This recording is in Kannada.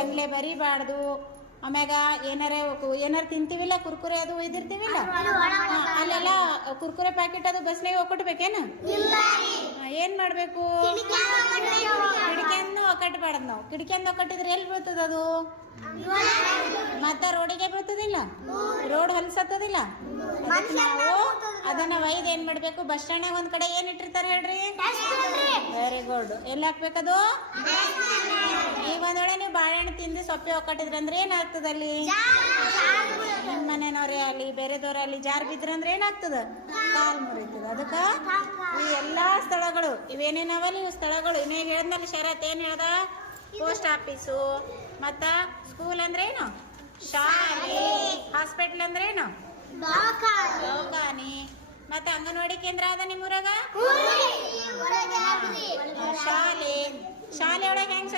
ಗಂಗ್ಲೆ ಬರಿಬಾರ್ದು. ಆಮ್ಯಾಗ ಏನಾರ ತಿಂತೀವಿಲ್ಲ ಕುರ್ಕುರೆ ಅದು ಒಯ್ದಿರ್ತೀವಿಲ್ಲ, ಅಲ್ಲೆಲ್ಲ ಕುರ್ಕುರೆ ಪ್ಯಾಕೆಟ್ ಅದು ಬಸ್ನಾಗ ಒಕ್ಕಟ್ಬೇಕೇನು? ಏನ್ ಮಾಡ್ಬೇಕು? ಕಿಡಿಕೆಯನ್ನು ಒಕ್ಕಟ್ಬಾರ್ದು. ನಾವು ಕಿಡಿಕೆಂದು ಒಕ್ಕಟ್ಟಿದ್ರೆ ಎಲ್ಲಿ ಬೀಳ್ತದ ಅದು? ಮತ್ತ ರೋಡಿಗೆ ಬೀಳ್ತದಿಲ್ಲ, ರೋಡ್ ಹೊಲಸತ್ತದಿಲ್ಲ. ಅದಕ್ಕೆ ನಾವು ಅದನ್ನ ಒಯ್ದು ಏನ್ ಮಾಡ್ಬೇಕು? ಬಸ್ ಸ್ಟ್ಯಾಂಡ್ ಒಂದ್ ಕಡೆ ಏನ್ ಇಟ್ಟಿರ್ತಾರೆ ಹೇಳ್ರಿ? Very good. ಎಲ್ಲಿ ಹಾಕ್ಬೇಕದು? ಈಗ ಒಂದ್ ವೇಳೆ ನೀವು ಬಾಳೆಹಣ್ಣು ತಿಂದು ಸೊಪ್ಪೆ ಒಕ್ಕಟ್ಟಿದ್ರಿ ಅಂದ್ರೆ ಏನಾಗ್ತದ ಅಲ್ಲಿ? ನಿಮ್ಮ ಮನೆಯವ್ರೆ ಅಲ್ಲಿ ಬೇರೆದವ್ರ ಅಲ್ಲಿ ಜಾರ್ ಬಿದ್ರಂದ್ರೆ ಏನಾಗ್ತದ? ಕಾಲ್ ಮುರಿತದ. ಅದಕ್ಕ ಈ ಎಲ್ಲಾ ಸ್ಥಳಗಳು ಇವೇನೇನವಲ್ಲ ಇವು ಸ್ಥಳಗಳು. ಇನ್ನೇನು ಹೇಳಿದ್ಮೇಲೆ ಶರತ್ ಏನ್ ಹೇಳ್ದ? ಪೋಸ್ಟ್ ಆಫೀಸು, ಮತ್ತ ಸ್ಕೂಲ್ ಅಂದ್ರೆ ಏನು? ಶಾಲೆ. ಹಾಸ್ಪಿಟಲ್ ಅಂದ್ರೆ ಏನು? ದವಾಖಾನಿ. ಮತ್ತ ಅಂಗನವಾಡಿ ಕೇಂದ್ರ ಅದ ನಿಮ್ಮೂರಾಗ? ಶಾಲೆ. ಶಾಲೆ ಒಳಗೆ ಹೆಂಗ್